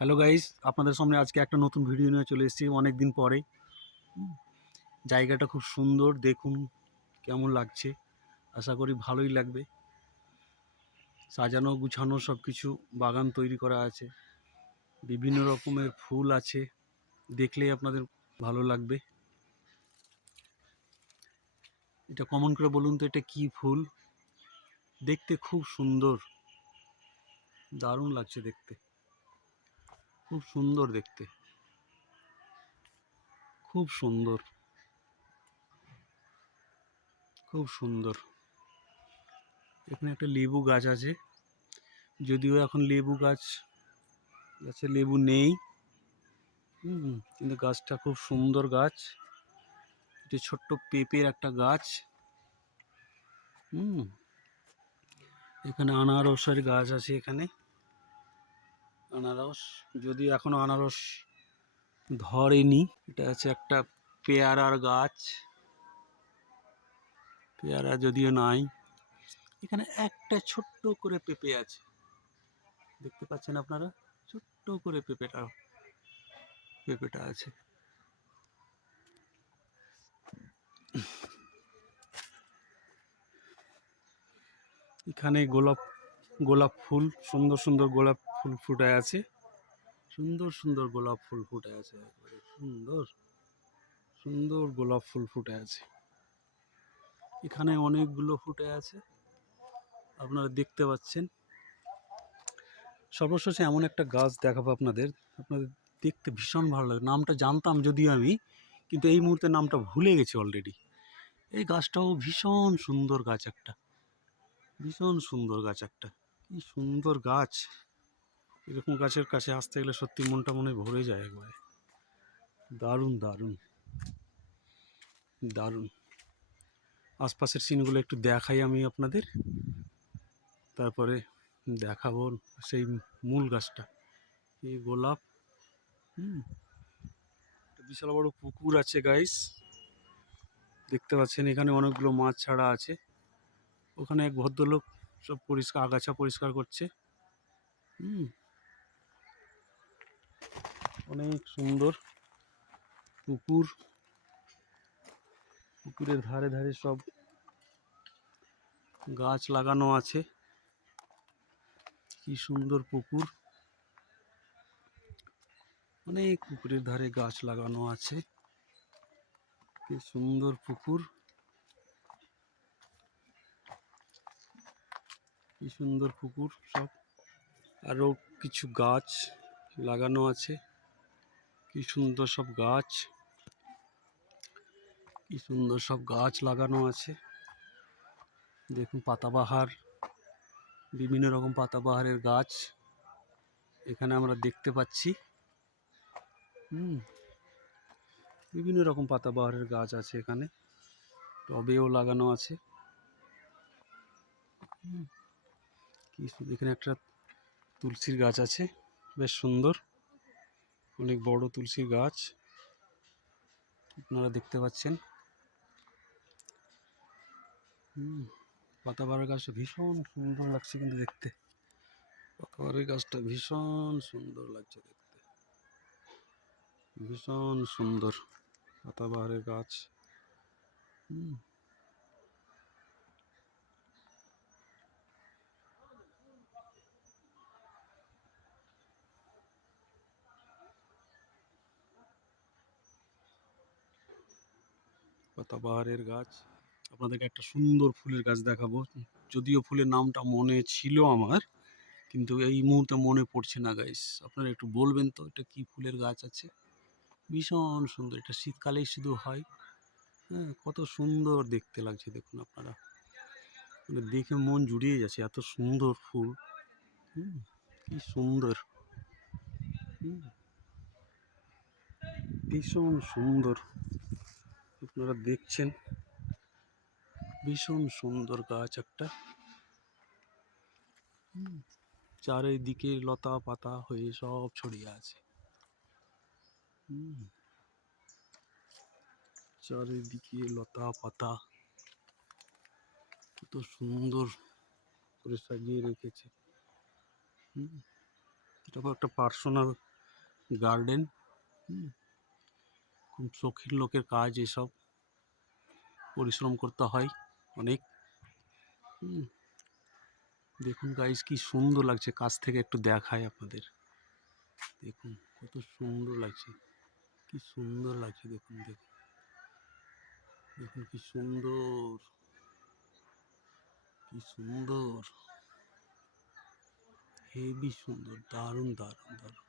Hello guys, আপনাদের সামনে আজকে একটা নতুন ভিডিও নিয়ে চলে এসেছি অনেক দিন পরে। জায়গাটা খুব সুন্দর, দেখুন কেমন লাগছে। আশা করি ভালোই লাগবে। সাজানো গুছানো সব কিছু, বাগান তৈরি করা আছে, বিভিন্ন রকমের ফুল আছে, দেখলেই আপনাদের ভালো লাগবে। এটা কমন করে বলুন তো, এটা কি ফুল? দেখতে খুব সুন্দর, দারুণ লাগছে দেখতে, খুব সুন্দর দেখতে, খুব সুন্দর, খুব সুন্দর। এখানে একটা লেবু গাছ আছে, যদিও এখন লেবু গাছে লেবু নেই। কিন্তু গাছটা খুব সুন্দর গাছ। এটি ছোট্ট পেঁপের একটা গাছ। হুম এখানে আনারসের গাছ আছে। এখানে আনারস, যদিও এখনো আনারস ধরেনি। এটা আছে একটা পেয়ারার গাছ, পেয়ারা যদিও নাই। এখানে একটা ছোট্ট করে পেঁপে আছে, দেখতে পাচ্ছেন আপনারা, ছোট্ট করে পেঁপেটা আছে। এখানে গোলাপ ফুল, সুন্দর সুন্দর গোলাপ ফুল ফুটে আছে, সুন্দর সুন্দর গোলাপ ফুল ফুটে আছে, একবারে সুন্দর সুন্দর গোলাপ ফুল ফুটে আছে। এখানে অনেকগুলো ফুটে আছে, আপনারা দেখতে পাচ্ছেন। সর্বশেষে এমন একটা গাছ দেখাবো আপনাদের, আপনাদের দেখতে ভীষণ ভালো লাগে। নামটা জানতাম যদিও আমি, কিন্তু এই মুহূর্তে নামটা ভুলে গেছি অলরেডি। এই গাছটাও ভীষণ সুন্দর গাছ একটা, ভীষণ সুন্দর গাছ একটা, কি সুন্দর গাছ। এরকম গাছের কাছে আসতে গেলে সত্যি মনটা মনে ভরে যায় একবারে। দারুণ দারুণ দারুণ। আশপাশের সিনগুলো একটু দেখাই আমি আপনাদের, তারপরে দেখাবো সেই মূল গাছটা। এই গোলাপ, বিশাল বড় পুকুর আছে গাইস, দেখতে পাচ্ছেন। এখানে অনেকগুলো মাছ ছাড়া আছে। ওখানে এক ভদ্রলোক সব আগাছা পরিষ্কার করছে। অনেক সুন্দর পুকুর, পুকুরের ধারে ধারে সব গাছ লাগানো আছে। কি সুন্দর পুকুর, অনেক পুকুরের ধারে গাছ লাগানো আছে। কি সুন্দর পুকুর, কি সুন্দর পুকুর সব। আরো কিছু গাছ লাগানো আছে, কি সুন্দর সব গাছ, কি সুন্দর সব গাছ লাগানো আছে। দেখুন পাতাবাহার, বিভিন্ন রকম পাতাবাহারের গাছ এখানে আমরা দেখতে পাচ্ছি। বিভিন্ন রকম পাতাবাহারের গাছ আছে এখানে, টবেও লাগানো আছে। এখানে একটা তুলসীর গাছ আছে, বেশ সুন্দর, অনেক বড় তুলসীর গাছ আপনারা দেখতে পাচ্ছেন। পাতাবাহারের গাছটা ভীষণ সুন্দর লাগছে কিন্তু দেখতে, পাতাবাহারের গাছটা ভীষণ সুন্দর লাগছে দেখতে, ভীষণ সুন্দর পাতাবাহারের গাছ। পাতাবাহারের গাছ। আপনাদেরকে একটা সুন্দর ফুলের গাছ দেখাবো, যদিও ফুলের নামটা মনে ছিল আমার, কিন্তু এই মুহূর্তে মনে পড়ছে না গাইস। আপনারা একটু বলবেন তো এটা কি ফুলের গাছ আছে? ভীষণ সুন্দর, এটা শীতকালেই শুধু হয়। কত সুন্দর দেখতে লাগছে দেখুন আপনারা, মানে দেখে মন জুড়িয়ে যাচ্ছে, এত সুন্দর ফুল। কি সুন্দর, ভীষণ সুন্দর, আপনারা দেখছেন, ভীষণ সুন্দর গাছ একটা। চারিদিকে লতা পাতা হয়ে সব ছড়িয়ে আছে। চারিদিকে লতা পাতা, কত সুন্দর করে সাজিয়ে রেখেছে। এটা একটা পার্সোনাল গার্ডেন। খুব শৌখিন লোকের কাজ এসব, পরিশ্রম করতে হয় অনেক। দেখুন গাইস কি সুন্দর লাগছে, কাছ থেকে একটু দেখায় আপনাদের। দেখুন কত সুন্দর লাগছে, কি সুন্দর লাগছে। দেখুন দেখুন দেখুন কি সুন্দর, কি সুন্দর, হেবি সুন্দর, দারুণ দারুণ দারুণ।